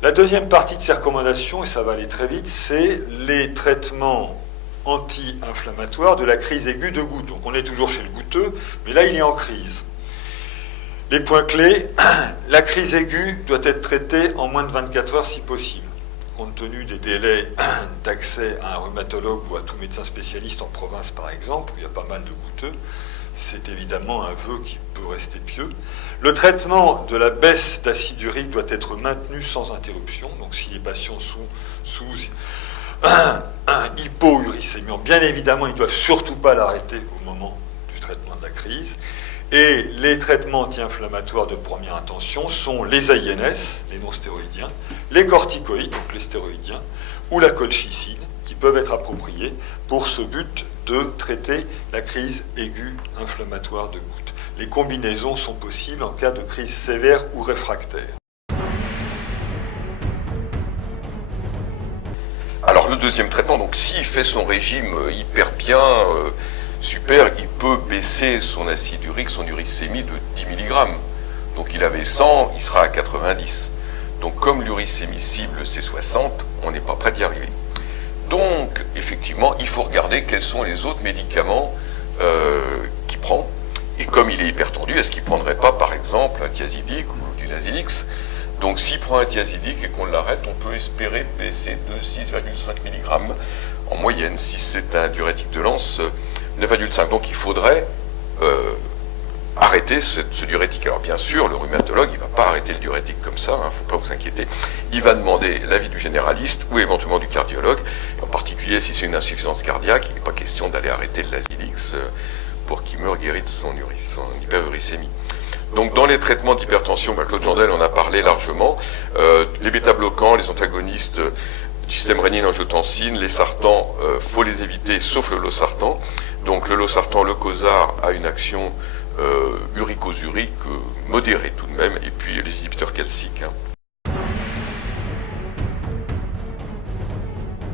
La deuxième partie de ces recommandations, et ça va aller très vite, c'est les traitements anti-inflammatoires de la crise aiguë de goutte. Donc on est toujours chez le goutteux, mais là il est en crise. Les points clés, la crise aiguë doit être traitée en moins de 24 heures si possible. Compte tenu des délais d'accès à un rhumatologue ou à tout médecin spécialiste en province par exemple, où il y a pas mal de goutteux, c'est évidemment un vœu qui peut rester pieux. Le traitement de la baisse d'acide urique doit être maintenu sans interruption. Donc si les patients sont sous hypouricémie, bien évidemment, ils ne doivent surtout pas l'arrêter au moment du traitement de la crise. Et les traitements anti-inflammatoires de première intention sont les AINS, les non-stéroïdiens, les corticoïdes, donc les stéroïdiens, ou la colchicine, qui peuvent être appropriés pour ce but de traiter la crise aiguë inflammatoire de goutte. Les combinaisons sont possibles en cas de crise sévère ou réfractaire. Alors le deuxième traitement, donc s'il fait son régime hyper bien, super, il peut baisser son acide urique, son uricémie de 10 mg. Donc il avait 100, il sera à 90. Donc comme l'uricémie cible c'est 60, on n'est pas prêt d'y arriver. Donc, effectivement, il faut regarder quels sont les autres médicaments qu'il prend. Et comme il est hypertendu, est-ce qu'il ne prendrait pas, par exemple, un thiazidique ou du Nasilix? Donc, s'il prend un thiazidique et qu'on l'arrête, on peut espérer baisser de 6,5 mg en moyenne. Si c'est un diurétique de lance, 9,5. Donc, il faudrait arrêter ce diurétique. Alors bien sûr, le rhumatologue, il ne va pas arrêter le diurétique comme ça, il ne faut pas vous inquiéter. Il va demander l'avis du généraliste ou éventuellement du cardiologue. Et en particulier, si c'est une insuffisance cardiaque, il n'est pas question d'aller arrêter le Lasix pour qu'il meure guéri de son hyperuricémie. Donc dans les traitements d'hypertension, Claude Jandel en a parlé largement. Les bêta-bloquants, les antagonistes du système rénine-angiotensine, les sartans, faut les éviter, sauf le losartan. Donc le losartan, le Cosar a une action uricosurique modérée tout de même, et puis les inhibiteurs calciques.